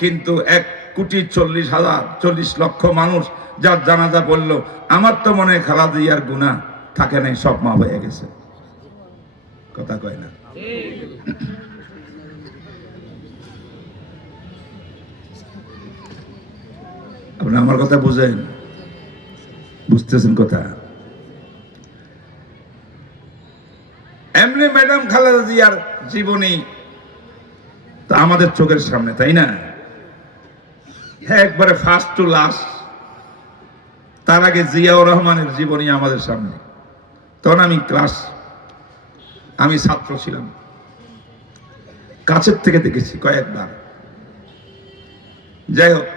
কিন্তু 1,40,000 মানুষ যার জানাজা পড়লো, আমার তো মনে হয় খালেদা জিয়ার গুনাহ থাকে নাই, সব মাফ হয়ে গেছে। কথা কয় না? আপনি আমার কথা বুঝেন? বুঝতেছেন কথা? এমনি ম্যাডাম খালেদা জিয়ার জীবনী তা আমাদের চোখের সামনে, তাই না? একবারে ফার্স্ট টু লাস্ট। তার আগে জিয়াউর রহমানের জীবনী আমাদের সামনে। তখন আমি ছাত্র ছিলাম, কাছের থেকে দেখেছি কয়েকবার। যাই হোক,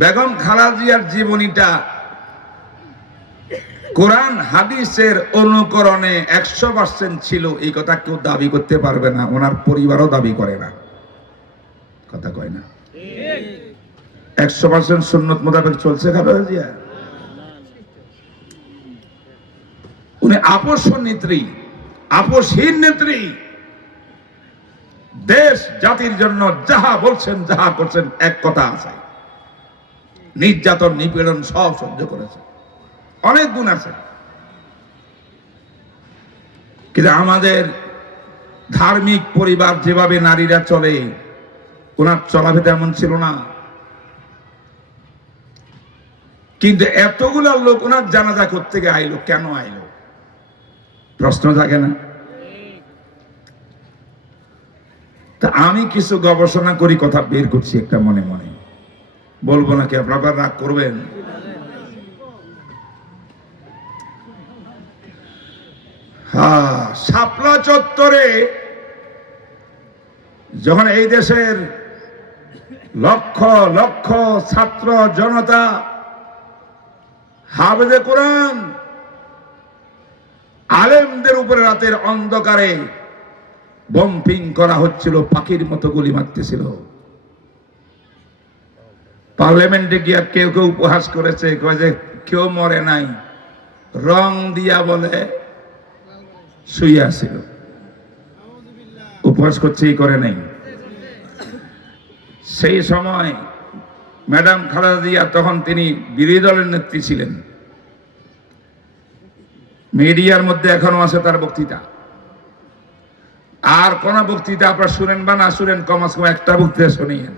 বেগম খালেদা জিয়ার জীবনীটা কোরআন হাদিসের অনুকরণে 100% ছিল, এই কথা কেউ দাবি করতে পারবে না, ওনার পরিবারও দাবি করে না। কথা কয় না? 100% সুন্নত মোতাবেক চলছে খালেদা জিয়া। উনি আপসহীন নেত্রী। দেশ জাতির জন্য যাহা বলছেন, যাহা করছেন, এক কথা আছে, নির্যাতন নিপীড়ন সব সহ্য করেছে, অনেক গুণ আছে। কিন্তু আমাদের ধার্মিক পরিবার যেভাবে নারীরা চলে, ওনার চলাফেরা এমন ছিল না। কিন্তু এতগুলা লোক ওনার জানাজা করতে গিয়ে আইলো, কেন আইলো? প্রশ্ন থাকে না? তা আমি কিছু গবেষণা করি, কথা বের করছি একটা মনে মনে, বলবো নাকি? আপনারা রাগ করবেন? হ্যাঁ, শাপলা চত্বরে যখন এই দেশের লক্ষ লক্ষ ছাত্র জনতা হাফেজে কোরআন আলেমদের উপরে রাতের অন্ধকারে বম্পিং করা হচ্ছিল, পাখির মতো গুলি মারতেছিল। পার্লামেন্টে গিয়া কেউ কেউ উপহাস করেছে, কয় যে কেউ মরে নাই, রং দিয়া বলে শুয়ে আসছিল। উপহাস করছে, করে নাই। সেই সময় ম্যাডাম খালেদা জিয়া, তখন তিনি বিরোধী দলের নেত্রী ছিলেন। মিডিয়ার মধ্যে এখনো আছে তার বক্তৃতা। আর কোন বক্তৃতা আপনারা শুনেন বা না শুনেন, কমাস কম একটা বক্তৃতা শুনিয়েন।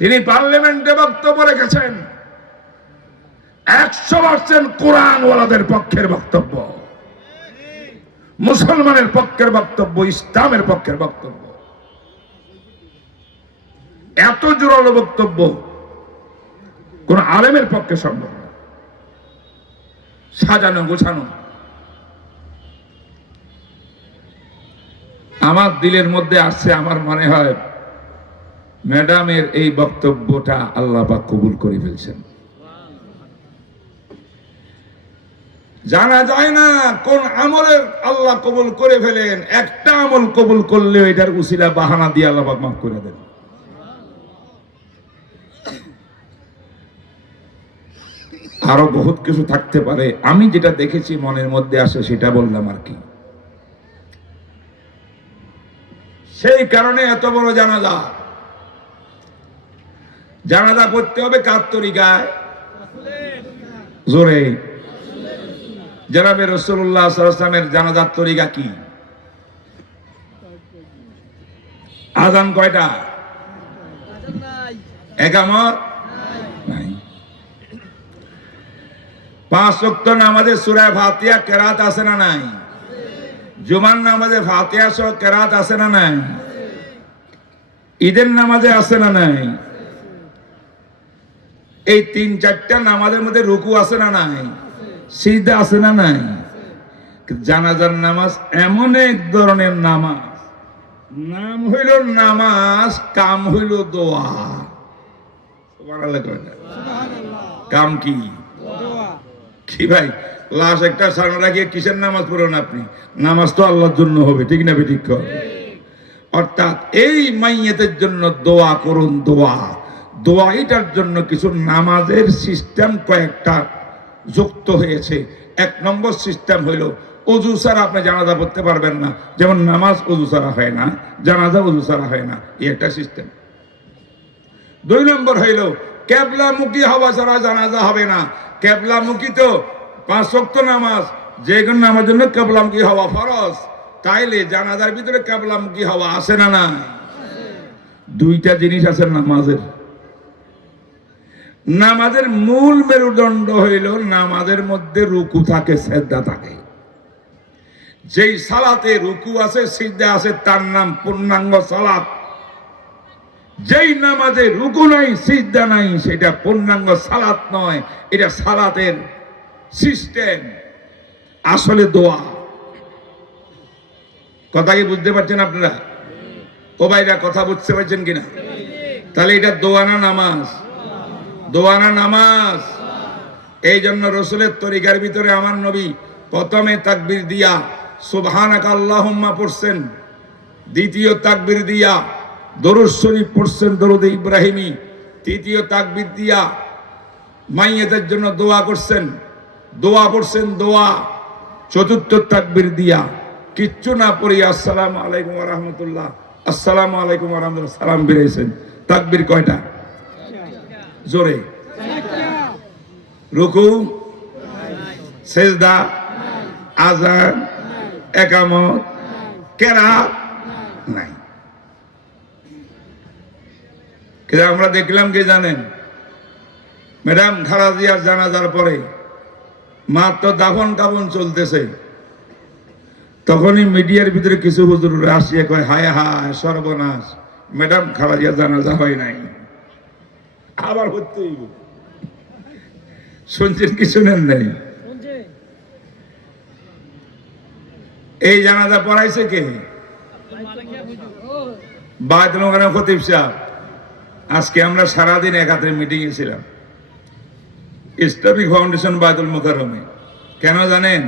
তিনি পার্লামেন্টে বক্তব্য রেখেছেন, 100% কোরআনওয়ালাদের পক্ষের বক্তব্য, মুসলমানের পক্ষের বক্তব্য, ইসলামের পক্ষের বক্তব্য। এত জোরালো বক্তব্য কোন আলেমের পক্ষে সম্ভব না। সাজানো গোছানো। আমার দিলের মধ্যে আসছে, আমার মনে হয় ম্যাডামের এই বক্তব্যটা আল্লাহ পাক কবুল করে ফেলছেন। জানা যায় না কোন আমলের আল্লাহ কবুল করে ফেলেন। একটা আমল কবুল করলে এটার উসিলা বাহানা দিয়ে আল্লাহ পাক মাফ করে দেন। আরো বহুত কিছু থাকতে পারে, আমি যেটা দেখেছি মনের মধ্যে আসে সেটা বললাম আর কি। সেই কারণে এত বড় জানাজা পড়তে হবে কার তরিকায়? জোরে জনাবে রাসূলুল্লাহ সাল্লাল্লাহু আলাইহি ওয়াসাল্লামের জানাজার তরিকা কি? আযান কয়টা? একামত নাই। 5 ওয়াক্ত নামাজে সূরা ফাতিহা কেরাত আছে না নাই? জুমার নামাজে ফাতিহা সহ কেরাত আছে না নাই? ঈদের নামাজে আছে না নাই? এই 3-4টা নামাজের মধ্যে রুকু আছে না নাই? সিজদা আছে না নাই? জানাজার নামাজ এমন এক ধরনের নামাজ, নাম হইল নামাজ, কাম হইল দোয়া। সুবহানাল্লাহ কয় না? কাম কি? কি ভাই, লাশ একটা সামনে রাখিয়ে কিসের নামাজ পড়েন আপনি? নামাজ তো আল্লাহর জন্য হবে, ঠিক না বেঠিক? অর্থাৎ এই মাইয়াতের জন্য দোয়া করুন। দোয়া এটার জন্য কিছু নামাজের সিস্টেম কয়েকটা যুক্ত হয়েছে। 1 নম্বর সিস্টেম হইল অজু ছাড়া আপনি জানাজা পড়তে পারবেন না, যেমন নামাজ অজু ছাড়া হয় না, জানাজা অজু ছাড়া হয় না, এই একটা সিস্টেম। 2 নম্বর হইল কেবলামুখী হওয়া ছাড়া জানাজা হবে না। কেবলামুখী তো 5 ওয়াক্ত নামাজ, যে কোনো নামাজের জন্য কেবলামুখী হওয়া ফরজ, তাইলে জানাজার ভিতরে কেবলামুখী হওয়া আছে না না? 2টা জিনিস আছে নামাজের। নামাজের মূল মেরুদণ্ড হইল নামাজের মধ্যে রুকু থাকে, সিজদা থাকে। যেই সালাতে রুকু আছে সিজদা আছে তার নাম পূর্ণাঙ্গ সালাত। যেই নামাজে রুকু নাই সিজদা নাই সেটা পূর্ণাঙ্গ সালাত নয়, এটা সালাতের সিস্টেম, আসলে দোয়া। কথা কি বুঝতে পারছেন আপনারা? ও ভাইরা কথা বুঝতে পারছেন কিনা? তাহলে এটা দোয়া না নামাজ? দোয়া না নামাজ? এই জন্য রসুলের তরিকার ভিতরে আমার নবী প্রথমে তাকবীর দিয়া সুবহানাকা আল্লাহুম্মা পড়ছেন, দ্বিতীয় তাকবীর দিয়া দরুদ শরীফ পড়ছেন, দরুদ ইব্রাহিমী, তৃতীয় তাকবীর দিয়া মাইয়েতের জন্য দোয়া করছেন, দোয়া পড়ছেন দোয়া, চতুর্থ তাকবীর দিয়া কিচ্ছু না পড়িয়া আসসালামু আলাইকুম ওয়া রাহমাতুল্লাহ, আসসালামু আলাইকুম ওয়া রাহমাতুল্লাহ সালাম বেরিয়েছেন। তাকবীর কয়টা? জোরে। রুকু, সিজদা, আযান, ইকামত, কিরাত নাই। কিন্তু আমরা দেখলাম কি জানেন, ম্যাডাম খালাজিয়ার জানাজার পরে মাত্র দাফন কাফন চলতেছে, তখনই মিডিয়ার ভিতরে কিছু হুজুর আসিয়া কয় হায় হায় সর্বনাশ, ম্যাডাম খালাজিয়ার জানাজা হয় নাই, আবার হতে শুনছেন কি শুনেন নাই? এই জানাজা পড়াইছে কে? বায়তুল মোকাররম খতিব সাহেব। আজকে আমরা সারাদিন একাত্রে মিটিং এ ছিলাম ইসলামিক ফাউন্ডেশন বায়তুল মোকাররমে। কেন জানেন?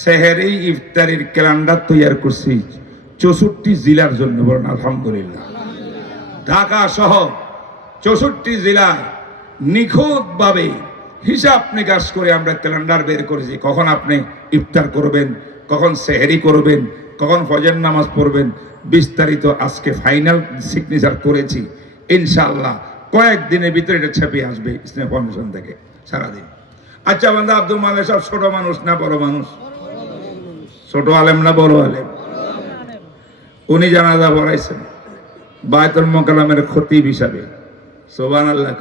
সেহেরি ইফতারির ক্যালেন্ডার তৈরি করছি 64 জেলার জন্য। বলেন আলহামদুলিল্লাহ। ঢাকা সহ 64 জেলায় নিখুঁতভাবে হিসাব নিকাশ করে আমরা ক্যালেন্ডার বের করেছি, কখন আপনি ইফতার করবেন, কখন সেহেরি করবেন, কখন ফজর নামাজ পড়বেন, বিস্তারিত আজকে ফাইনাল সিগনেচার করেছি। ইনশাআল্লাহ কয়েকদিনের ভিতরে এটা ছেপে আসবে ইসলামিক ফাউন্ডেশন থেকে সারাদিন। আচ্ছা বান্দা আব্দুল মালেক সাহেব ছোট মানুষ না বড় মানুষ? ছোট আলেম না বড় আলেম? উনি জানাজা পড়াইছেন বায়তুল মোকাররমের খতিব হিসাবে। সুবহানাল্লাহ।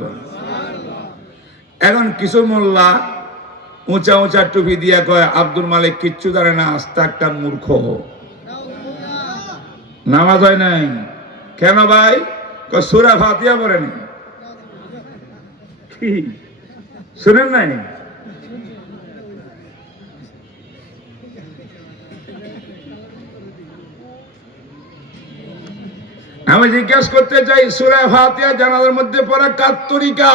এখন কিছু মোল্লা উঁচা উঁচা টুপি দিয়া কয় আব্দুল মালিক কিচ্ছু জানে না, আস্তা একটা মূর্খ, নামাজ হয় নাই। কেন ভাই? সূরা ফাতিহা পড়েন। কি শুনেন নাই? আমি জিজ্ঞেস করতে চাই, সূরা ফাতিহা জানাজার মধ্যে পড়া কার তরিকা?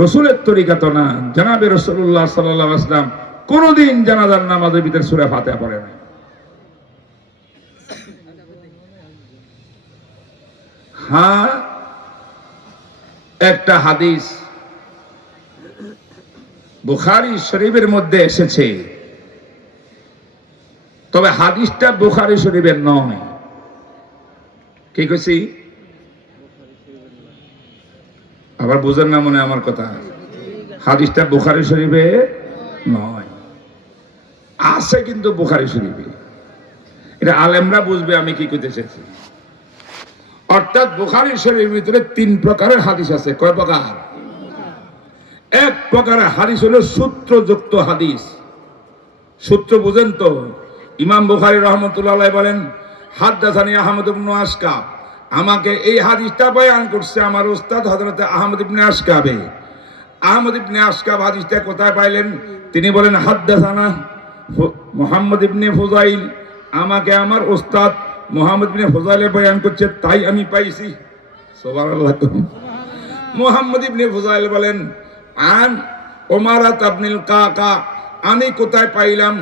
রসুলের তরিকা তো না। জনাবে রাসূলুল্লাহ সাল্লাল্লাহু আলাইহি ওয়াসাল্লাম কোনদিন জানাজার নামাজের ভিতরে সূরা ফাতিহা পড়ে না। হ্যাঁ, একটা হাদিস বুখারী শরীফের মধ্যে এসেছে, তবে হাদিসটা বুখারী শরীফের নয়। কি কইছি? আবার বুঝেন না মনে আমার কথা? হাদিসটা বুখারী শরীফে নয়, আছে কিন্তু বুখারী শরীফে। এটা আলেমরা বুঝবে আমি কি কইতে চাইছি। অর্থাৎ বুখারী শরীফের ভিতরে 3 প্রকারের হাদিস আছে। কয় প্রকার? এক প্রকারের হাদিস হলো সূত্রযুক্ত হাদিস। সূত্র বুঝেন তো? ইমাম বুখারী রাহমাতুল্লাহ আলাইহি বলেন, হাদাসানি আহমদ ইবনে আশকাব, আমাকে এই হাদিসটা বয়ান করছে আমার উস্তাদ হযরত আহমদ ইবনে আশকাবে। আহমদ ইবনে আশকাব হাদিসটা কোথায় পাইলেন? তিনি বলেন হাদাসানা মুহাম্মদ ইবনে ফুযাইল, আমাকে আমার উস্তাদ মুহাম্মদ ইবনে ফুযাইল বয়ান করছে তাই আমি পাইছি। সুবহানাল্লাহ। মুহাম্মদ ইবনে ফুযাইল বলেন আন উমারা ইবনুল কাকা, আমি কোথায় পাইলাম?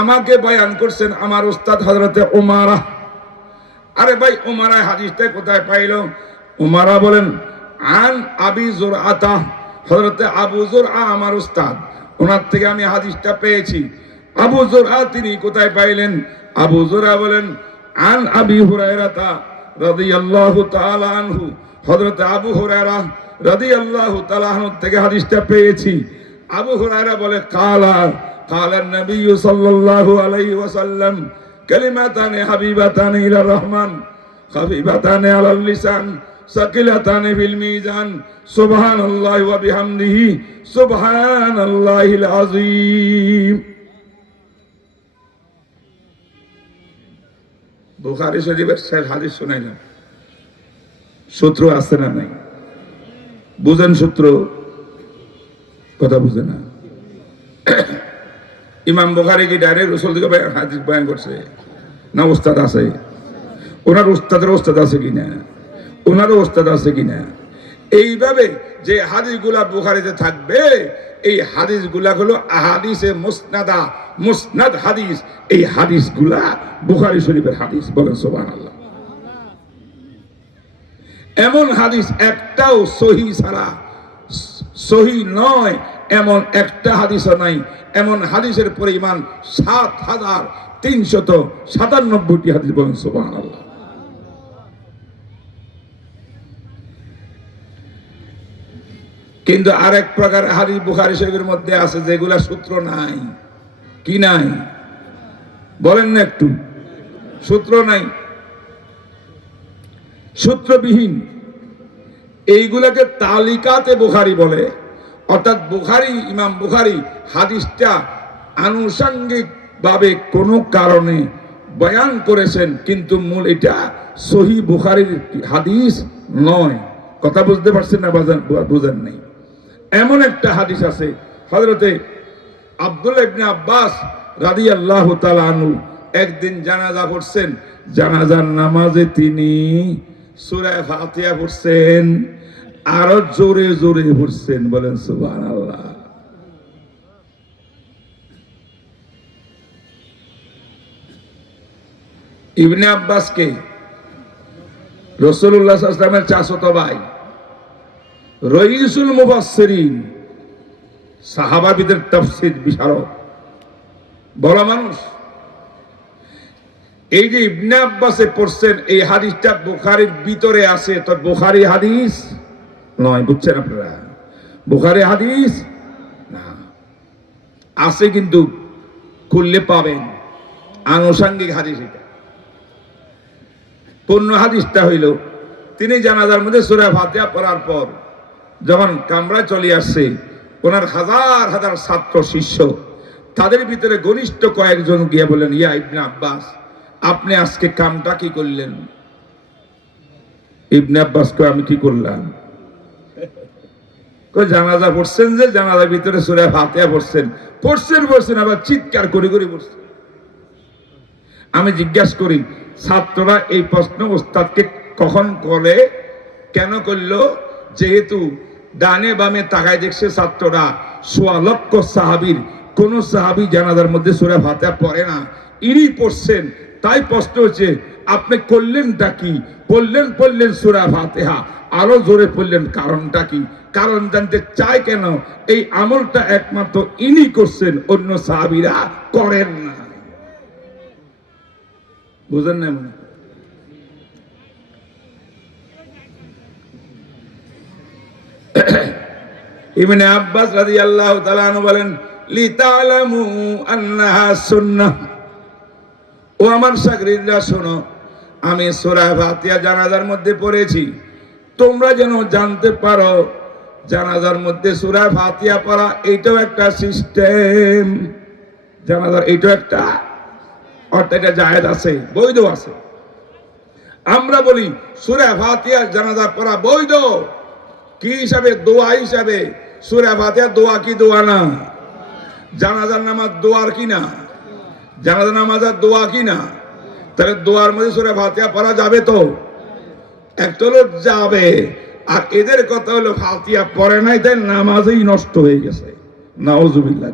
আমাকে বয়ান করছেন আমার উস্তাদ হযরত উমারা। আরে ভাই উমারা হাদিসটা কোথায় পাইলো? উমারা বলেন আন আবি জুরআতা, হযরত আবু জুরআ আমার উস্তাদ। ওনার থেকে আমি হাদিসটা পেয়েছি। আবু যুরআ তিনি কোথায় পাইলেন? আবু যুরআ বলেন আন আবি হুরায়রা রাদিয়াল্লাহু তাআলা আনহু, হযরত আবু হুরায়রা রাদিয়াল্লাহু তাআলা আনহু থেকে হাদিসটা পেয়েছি। আবু হুরায়রা বলে কালা নবী সাল্লাল্লাহু আলাইহি ওয়াসাল্লাম কালিমাতানি হাবিবাতানি ইলার রহমান খাফিফাতানি আলাল লিসান সাকিলাতানি ফিল মিজান সুবহানাল্লাহি ওয়া বিহামদিহি সুবহানাল্লাহিল আযীম। বুখারী শরীফের শেষ হাদিস শুনাইলাম। সূত্র আছে না নাই? বুঝেন সূত্র? কথা বুঝে না। ইমাম বুখারী কি ডাইরেক্ট রাসূল থেকে হাদিস বয়ান করছে না উস্তাদ আছে? ওনার উস্তাদের উস্তাদ আছে কিনা? ওনারও উস্তাদ আছে কিনা? এইভাবে যে হাদিসগুলা বুখারীতে থাকবে, এই হাদিসগুলা হলো আহাদিসে মুসনাদা, মুসনাদ হাদিস। এই হাদিসগুলা বুখারী শরীফের হাদিস। বলেন সুবহানাল্লাহ। এমন হাদিস একটাও সহি ছাড়া সহি নয় এমন একটা হাদিসও নাই। এমন হাদিসের পরিমাণ ৭,৩৯৭টি হাদিস। বলেন সুবহানাল্লাহ। কিন্তু আরেক প্রকার হাদিস বুখারী শরীফের মধ্যে আছে যেগুলা সূত্র নাই। কি নাই বলেন না একটু? সূত্র নাই, সূত্রবিহীন। এইগুলাকে তালিকাতে বুখারী বলে। অর্থাৎ বুখারী, ইমাম বুখারী হাদিসটা আনুষঙ্গিক ভাবে কোনো কারণে বয়ান করেছেন, কিন্তু মূল এটা সহি বুখারীর হাদিস নয়। কথা বুঝতে পারছেন না? বুঝেন নাই? এমন একটা হাদিস আছে, হযরতে আব্দুল্লাহ ইবনে আব্বাস রাদিয়াল্লাহু তাআলা আনহু একদিন জানাজা পড়ছেন। জানাজার নামাজে তিনি সূরা ফাতিহা পড়ছেন, আরো জোরে জোরে পড়ছেন। বলেন সুবহানাল্লাহ। ইবনে আব্বাস কে? রাসূলুল্লাহ সাল্লাল্লাহু আলাইহি ওয়াসাল্লামের চাচাতো ভাই, রাইসুল মুফাসসিরিন, সাহাবাবিদের তাফসীর বিশারদ, বড় মানুষ। এই যে ইবনে আব্বাসে পড়ছেন, এই হাদিসটা বুখারীর ভিতরে আছে, তো বুখারী হাদিস নয়। বুঝছেন আপনারা? বুখারী হাদিস না, আছে কিন্তু খুললে পাবেন আনুষঙ্গিক হাদিস। এটা পূর্ণ হাদিসটা হইল তিনি জানাজার মধ্যে সূরা ফাতিহা পড়ার পর যখন কামরায় চলে আসছে, ওনার হাজার হাজার ছাত্র শিষ্য, তাদের ভিতরে ঘনিষ্ঠ কয়েকজন গিয়ে বলেন, ইয়া ইবনে আব্বাস, আপনি আজকে কামটা কি করলেন? ইবনে আব্বাস কয়, আমি কি করলাম? কয়, জানাজা পড়ছেন, যে জানাজার ভিতরে সূরা ফাতিহা পড়ছেন, আবার চিৎকার করে করে পড়ছেন। আমি জিজ্ঞাসা করি, ছাত্ররা এই প্রশ্ন ওস্তাদকে কখন করে, কেন করলো? যেহেতু ডানে বামে তাকায় দেখছে ছাত্ররা ১৬ লক্ষ সাহাবীর কোন সাহাবী জানাজার মধ্যে সূরা ফাতিহা পড়ে না, ইনি পড়ছেন, তাই প্রশ্ন হচ্ছে আপনি করলেনটা কি? পড়লেন সূরা ফাতিহা, আরো জোরে পড়লেন, কারণটা কি? কারণ জানতে চায় কেন? এই আমলটা একমাত্র ইনি করছেন, অন্য সাহাবীরা করেন না। বুঝেন না? মনে ইবনে আব্বাস রাদিয়াল্লাহু তাআলা আনহু বলেন, লিতালামু আন্নাহা সুন্নাহ। ও আমার শাগরিদরা শোনো, আমি সূরা ফাতিহা জানাজার মধ্যে পড়েছি, তোমরা যেন জানতে পারো জানাজার মধ্যে সূরা ফাতিহা পড়া এইটাও একটা সিস্টেম। জানাজার এইটাও একটা, অর্থাৎ এটা জায়েজ আছে, বৈধ আছে। আমরা বলি সূরা ফাতিহা জানাজা পড়া বৈধ কি হিসাবে? দোয়া হিসাবে। সূরা ফাতিহা দোয়া কি দোয়া না? জানাজার নামাজ দোয়ার কি না? জানাজার নামাজের দোয়া কি না? তাহলে দোয়ার মধ্যে সূরা ফাতিহা পড়া যাবে তো? একটা হলো যাবে, আর এদের কথা হলো ফাতিহা পড়ে নাই, তাই নামাজই নষ্ট হয়ে গেছে। নাউজুবিল্লাহ।